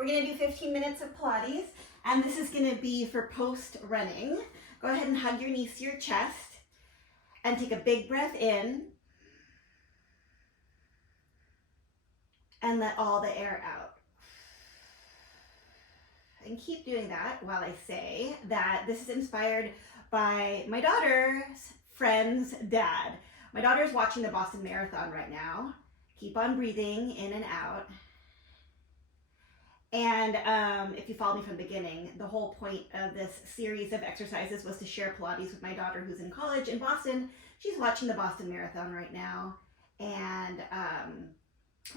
We're gonna do 15 minutes of Pilates, and this is gonna be for post running. Go ahead and hug your knees to your chest and take a big breath in and let all the air out. And keep doing that while I say that this is inspired by my daughter's friend's dad. My daughter's watching the Boston Marathon right now. Keep on breathing in and out. And if you follow me from the beginning, the whole point of this series of exercises was to share Pilates with my daughter who's in college in Boston. She's watching the Boston Marathon right now. And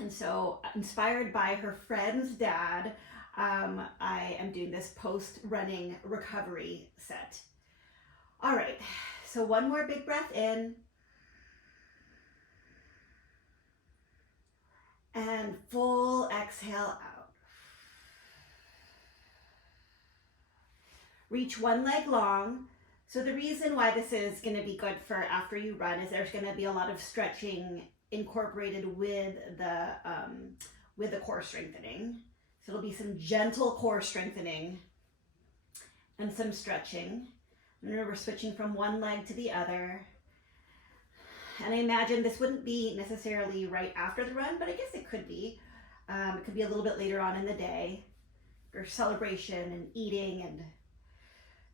so inspired by her friend's dad, I am doing this post-running recovery set. All right, so one more big breath in. And full exhale out. Reach one leg long. So the reason why this is going to be good for after you run is there's going to be a lot of stretching incorporated with the core strengthening. So it'll be some gentle core strengthening and some stretching. Remember, we're switching from one leg to the other. And I imagine this wouldn't be necessarily right after the run, but I guess it could be. It could be a little bit later on in the day, or celebration and eating and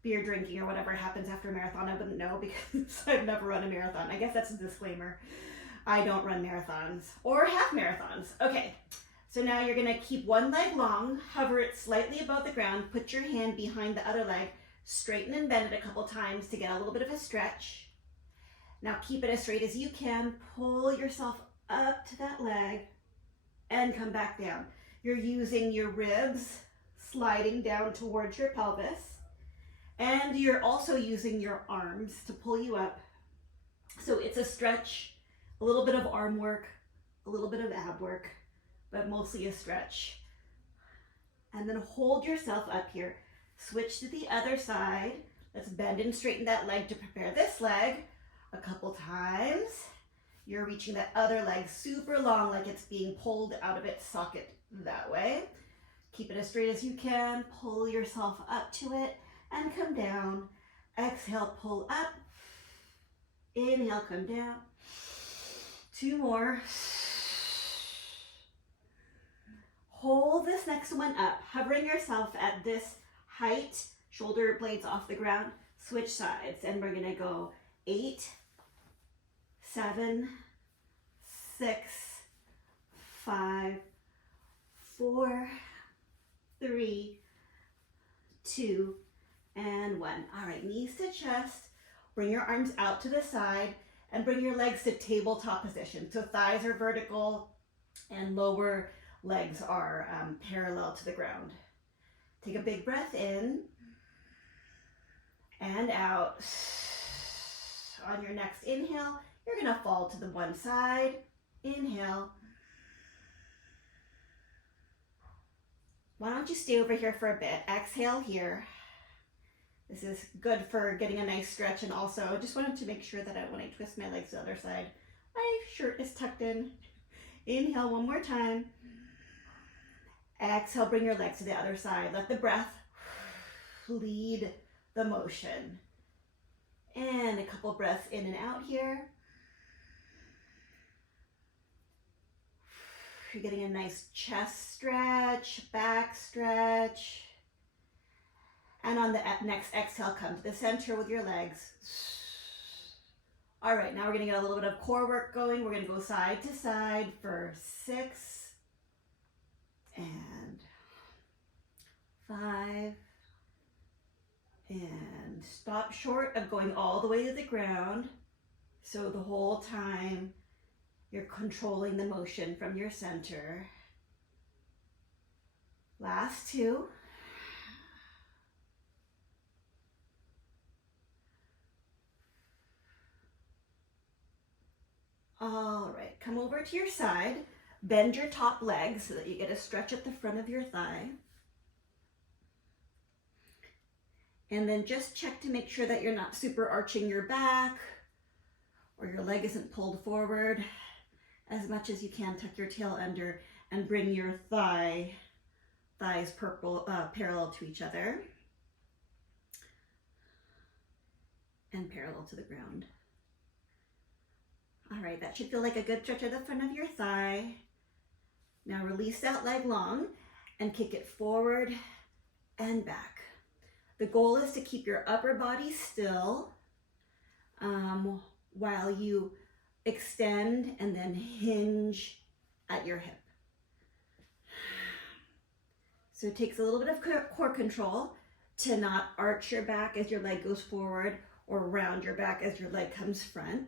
beer drinking or whatever happens after a marathon. I wouldn't know because I've never run a marathon. I guess that's a disclaimer. I don't run marathons or half marathons. Okay, so now you're gonna keep one leg long, hover it slightly above the ground, put your hand behind the other leg, straighten and bend it a couple times to get a little bit of a stretch. Now keep it as straight as you can, pull yourself up to that leg and come back down. You're using your ribs sliding down towards your pelvis, and you're also using your arms to pull you up. So it's a stretch, a little bit of arm work, a little bit of ab work, but mostly a stretch. And then hold yourself up here. Switch to the other side. Let's bend and straighten that leg to prepare this leg. A couple times. You're reaching that other leg super long, like it's being pulled out of its socket that way. Keep it as straight as you can. Pull yourself up to it and come down. Exhale, pull up. Inhale, come down. Two more. Hold this next one up, hovering yourself at this height, shoulder blades off the ground. Switch sides, and we're gonna go 8, 7, 6, 5, 4, 3, 2, and 1. All right, knees to chest. Bring your arms out to the side and bring your legs to tabletop position. So thighs are vertical and lower legs are parallel to the ground. Take a big breath in and out. On your next inhale, you're gonna fall to the one side. Inhale. Why don't you stay over here for a bit? Exhale here. This is good for getting a nice stretch, and also I just wanted to make sure that when I twist my legs to the other side, my shirt is tucked in. Inhale one more time. Exhale, bring your legs to the other side. Let the breath lead the motion. And a couple breaths in and out here. You're getting a nice chest stretch, back stretch. And on the next exhale, come to the center with your legs. All right, now we're gonna get a little bit of core work going. We're gonna go side to side for 6 and 5. And stop short of going all the way to the ground. So the whole time you're controlling the motion from your center. Last 2. All right, come over to your side. Bend your top leg so that you get a stretch at the front of your thigh. And then just check to make sure that you're not super arching your back or your leg isn't pulled forward. As much as you can, tuck your tail under and bring your thigh thighs parallel to each other and parallel to the ground. All right, that should feel like a good stretch at the front of your thigh. Now release that leg long and kick it forward and back. The goal is to keep your upper body still while you extend and then hinge at your hip. So it takes a little bit of core control to not arch your back as your leg goes forward or round your back as your leg comes front.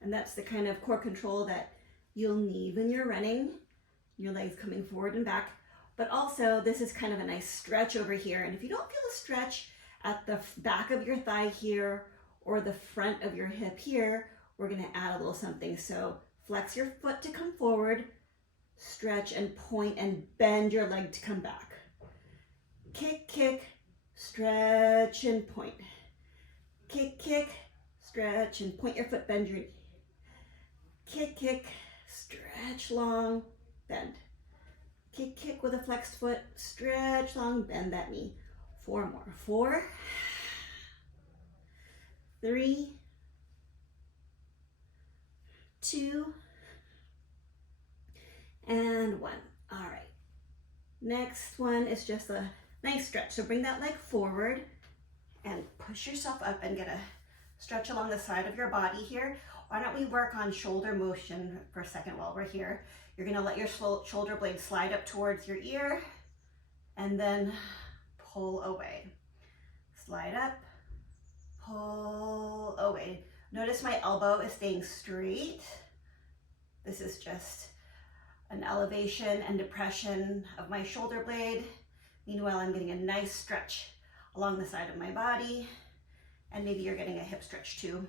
And that's the kind of core control that you'll need when you're running, your legs coming forward and back. But also this is kind of a nice stretch over here. And if you don't feel a stretch at the back of your thigh here or the front of your hip here, we're gonna add a little something. So flex your foot to come forward, stretch and point and bend your leg to come back. Kick, kick, stretch and point. Kick, kick, stretch and point your foot, bend your knee. Kick, kick, stretch long, bend. Kick, kick with a flexed foot, stretch long, bend that knee. 4 more. 4, 3, 2, and 1. All right. Next one is just a nice stretch. So bring that leg forward and push yourself up and get a stretch along the side of your body here. Why don't we work on shoulder motion for a second while we're here? You're gonna let your shoulder blade slide up towards your ear and then pull away. Slide up, pull away. Notice my elbow is staying straight. This is just an elevation and depression of my shoulder blade. Meanwhile, I'm getting a nice stretch along the side of my body, and maybe you're getting a hip stretch too.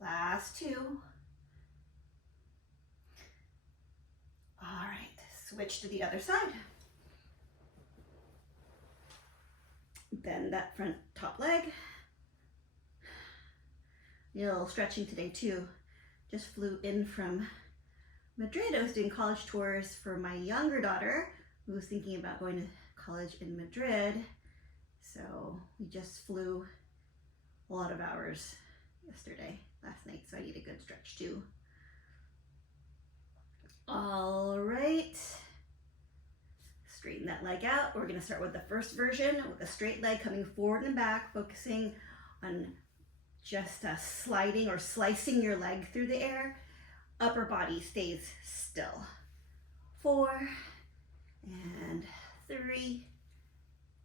Last 2. All right, switch to the other side. Bend that front top leg. A little stretching today too. Just flew in from Madrid. I was doing college tours for my younger daughter who was thinking about going to college in Madrid. So we just flew a lot of hours last night, so I need a good stretch too. All right, straighten that leg out. We're gonna start with the first version with a straight leg coming forward and back, focusing on just sliding or slicing your leg through the air. Upper body stays still. 4, and 3,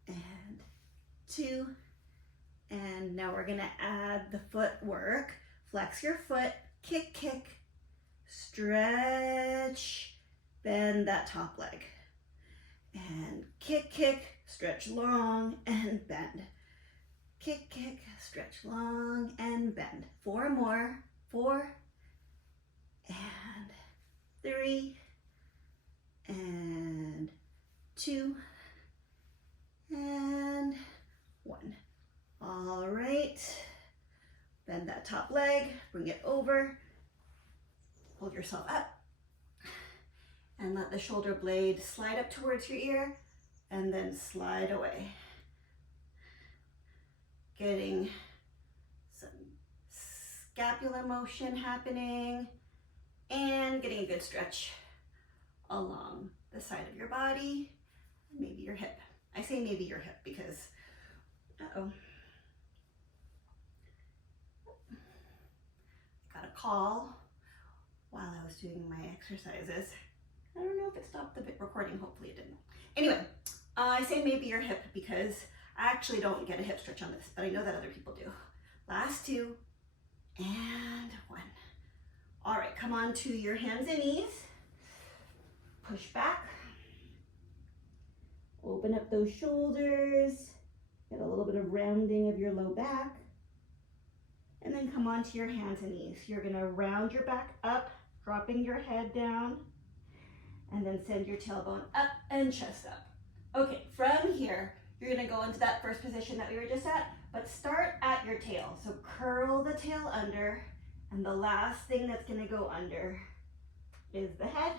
and 2, and now we're gonna add the footwork. Flex your foot, kick, kick, stretch, bend that top leg. And kick, kick, stretch long and bend. Kick, kick, stretch long and bend. 4 more. 4, and 3, and 2, and 1. All right, bend that top leg, bring it over, hold yourself up, and let the shoulder blade slide up towards your ear, and then slide away. Getting some scapular motion happening, and getting a good stretch along the side of your body, maybe your hip. I say maybe your hip because, got a call while I was doing my exercises. I don't know if it stopped the recording, hopefully it didn't. Anyway, I say maybe your hip because I actually don't get a hip stretch on this, but I know that other people do. Last 2, and 1. All right, come on to your hands and knees. Push back. Open up those shoulders. Get a little bit of rounding of your low back. And then come onto your hands and knees. You're gonna round your back up, dropping your head down, and then send your tailbone up and chest up. Okay, from here, you're gonna go into that first position that we were just at, but start at your tail. So curl the tail under, and the last thing that's gonna go under is the head.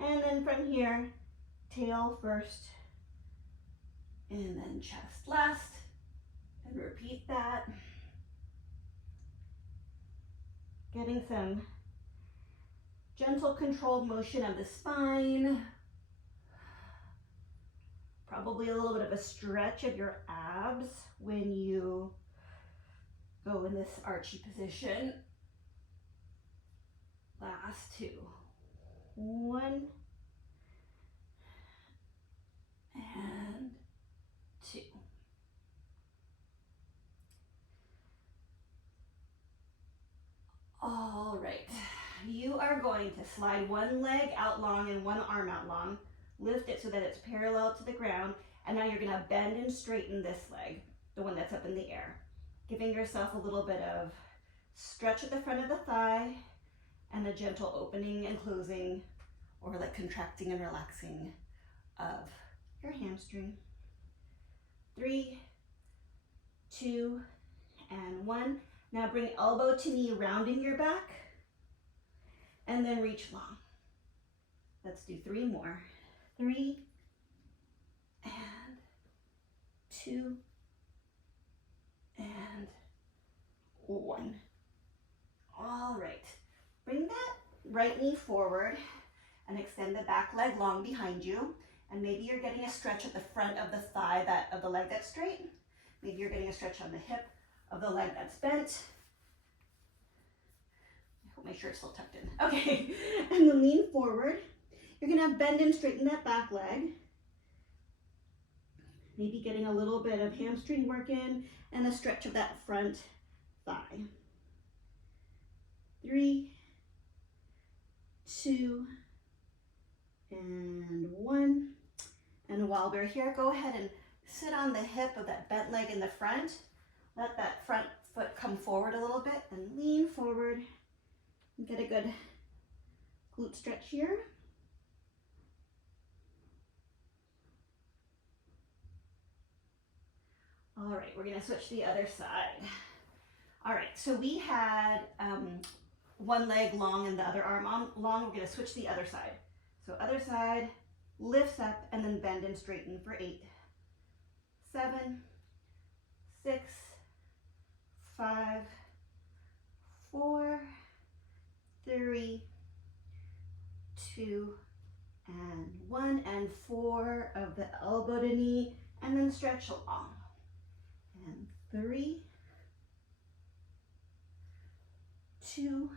And then from here, tail first, and then chest last, and repeat that. Getting some gentle controlled motion of the spine. Probably a little bit of a stretch of your abs when you go in this archy position. Last two. 1 and 2. All right, you are going to slide one leg out long and one arm out long. Lift it so that it's parallel to the ground, and now you're gonna bend and straighten this leg, the one that's up in the air. Giving yourself a little bit of stretch at the front of the thigh and a gentle opening and closing, or like contracting and relaxing of your hamstring. 3, 2, and 1. Now bring elbow to knee, rounding your back, and then reach long. Let's do 3 more. 3 and 2 and 1. All right. Bring that right knee forward and extend the back leg long behind you. And maybe you're getting a stretch at the front of the thigh of the leg that's straight. Maybe you're getting a stretch on the hip of the leg that's bent. I hope my shirt's still tucked in. Okay, and then lean forward. You're gonna bend and straighten that back leg. Maybe getting a little bit of hamstring work in and a stretch of that front thigh. 3, 2, and 1. And while we're here, go ahead and sit on the hip of that bent leg in the front. Let that front foot come forward a little bit and lean forward. And get a good glute stretch here. All right, we're gonna switch to the other side. All right, so we had one leg long and the other arm long. We're gonna switch to the other side. So other side, lifts up and then bend and straighten for 8, 7, 6, 5, 4, 3, 2, and 1, and 4 of the elbow to knee, and then stretch along. And 3, 2,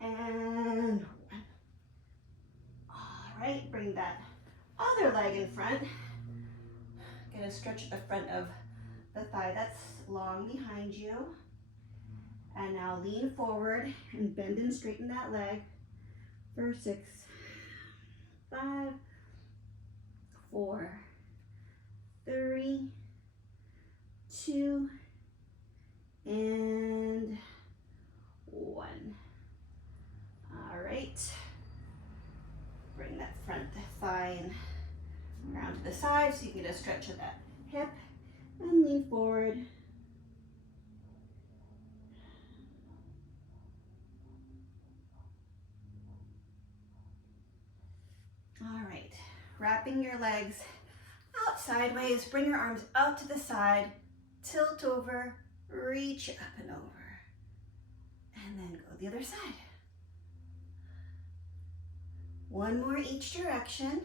and 1. All right, bring that other leg in front. Get a stretch at the front of the thigh that's long behind you. And now lean forward and bend and straighten that leg for 6, 5, 4, 3, 2, and 1. All right. Bring that front thigh around to the side so you can get a stretch of that hip and lean forward. All right, wrapping your legs out sideways, bring your arms out to the side, tilt over, reach up and over, and then go the other side. One more each direction.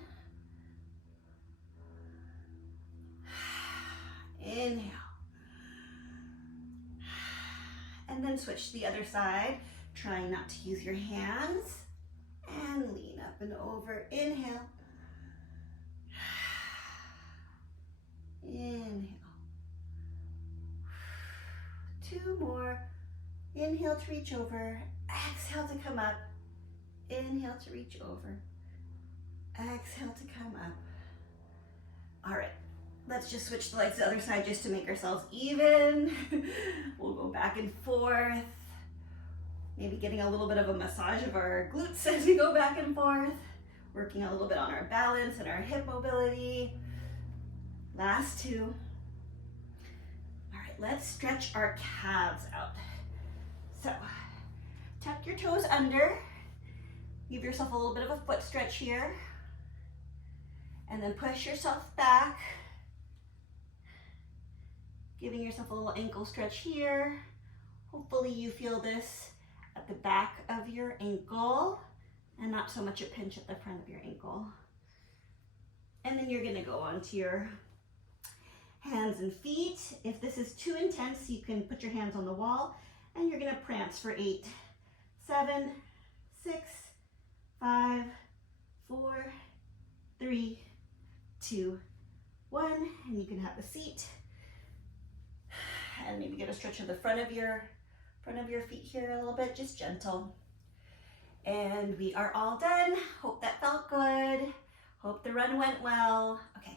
Inhale. And then switch to the other side, trying not to use your hands. And lean up and over. Inhale. Inhale. 2 more. Inhale to reach over. Exhale to come up. Inhale to reach over. Exhale to come up. All right, let's just switch the legs to the other side just to make ourselves even. We'll go back and forth. Maybe getting a little bit of a massage of our glutes as we go back and forth. Working a little bit on our balance and our hip mobility. Last 2. All right, let's stretch our calves out. So, tuck your toes under Give yourself a little bit of a foot stretch here. And then push yourself back. Giving yourself a little ankle stretch here. Hopefully you feel this at the back of your ankle and not so much a pinch at the front of your ankle. And then you're gonna go onto your hands and feet. If this is too intense, you can put your hands on the wall and you're gonna prance for 8, 7, 6, 5, 4, 3, 2, 1, and you can have a seat. And maybe get a stretch of the front of your feet here a little bit, just gentle. And we are all done. Hope that felt good. Hope the run went well. Okay,